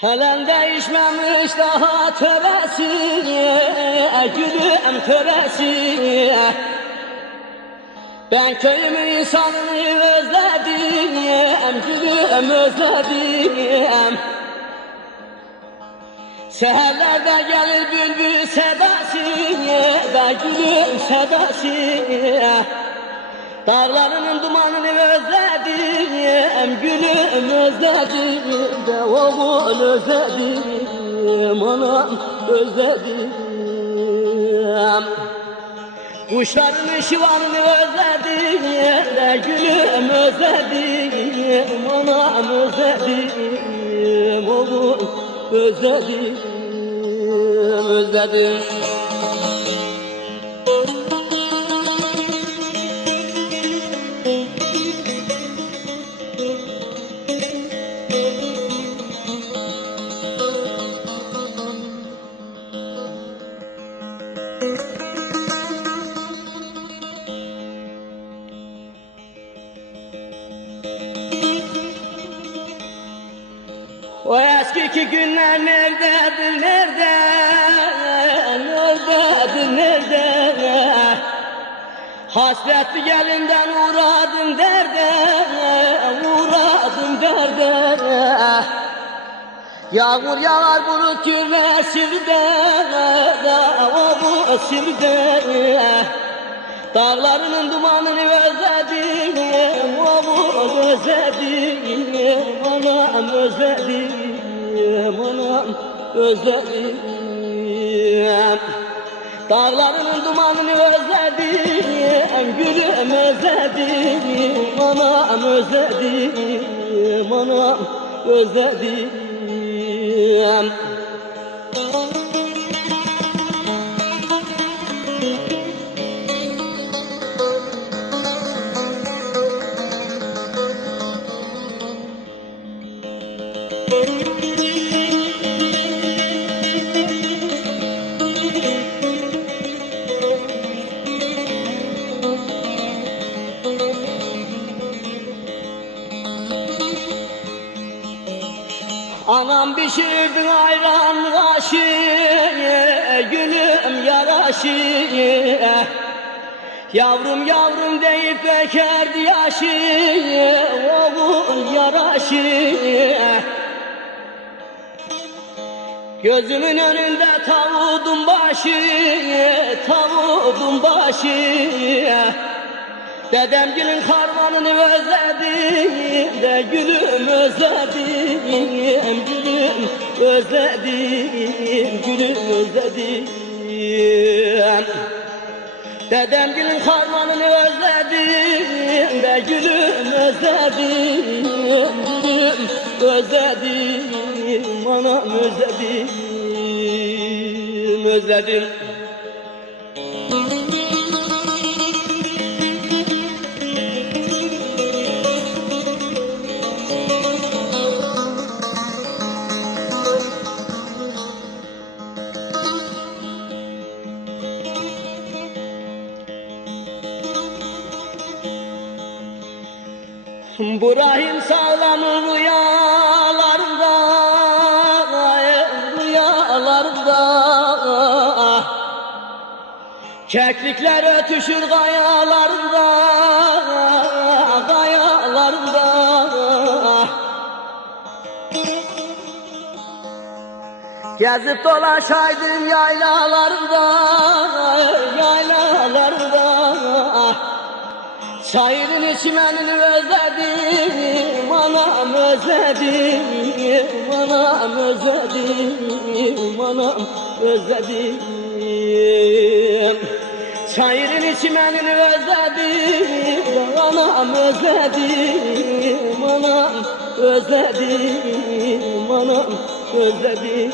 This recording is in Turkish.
Helen değişmemiş daha töresi, gülüm töresi. Ben köyümün insanını özledim, gülüm özledim. Seherlerde gelir bülbül sedası, ve gülüm sedası. Dağlarının dumanını özledim, gülüm özledim, devamını özledim, anam özledim. Kuşların şivanını özledim, gülüm özledim, anam özledim, oğlum özledim, özledim. O eski günler nerededir, nerede? Nerededir, nerede? Hasretli gelinden uğradım derde, uğradım derde. Yağmur yağar bulut gürler sivde, o sivde. Dağlarının dumanını özledim, oğlum özledim, anam özledim, anam özledim. Dağlarının dumanını özledim, gülüm özledim, anam özledim, anam özledim. Anam pişirdi ayran aşı, gülüm yaraşı. Yavrum yavrum deyip dökerdi yaşı, oğlum yaraşı. Gözümün önünde tavudun başı, tavudun başı. Dedemgilin karvanını özledim, de gülüm özledim, gülüm özledim, gülüm özledim. Dedemgilin karvanını özledim, de gülüm özledim, gülüm özledim, anam özledim, özledim. Burahim sağlamın rüyalarında, rüyalarında. Keklikler ötüşür kayalarında, kayalarında. Gezip dolaşaydım yaylalarında, yaylalarında. Şairin çimenini özledim, anam özledim, anam özledim, anam özledim. Şairin çimenini özledim, anam özledim, anam özledim, anam özledim.